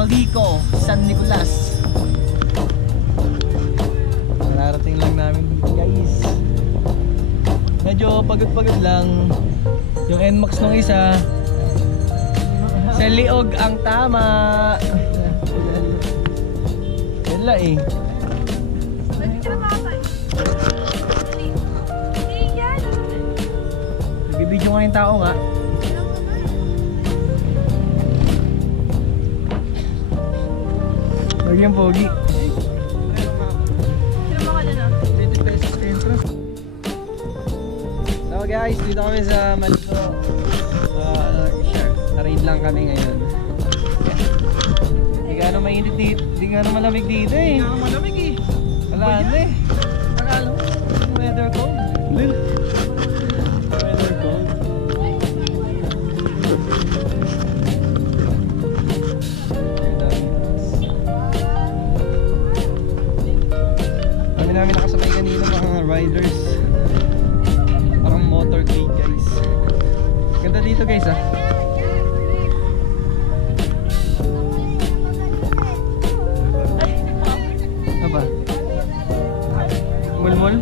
Tamalico, San Nicolas. Nararating lang namin dito guys. Medyo pagod-pagod lang. Yung NMAX nung isa sa liog ang tama. Wala eh. Nagbibidyo nga yung tao nga. Lagi yung pogi. So guys, dito kami sa Malico. Raid lang kami ngayon. Hindi ka mainit dito. Hindi ka malamig dito eh. Hindi ka malamig eh. Wala na eh. Akala mo, weather cold. Weather cold. Kami namin nakasabay kanina mga riders. Parang motorcade guys. Ganda dito guys ah. Apa? Mulmul?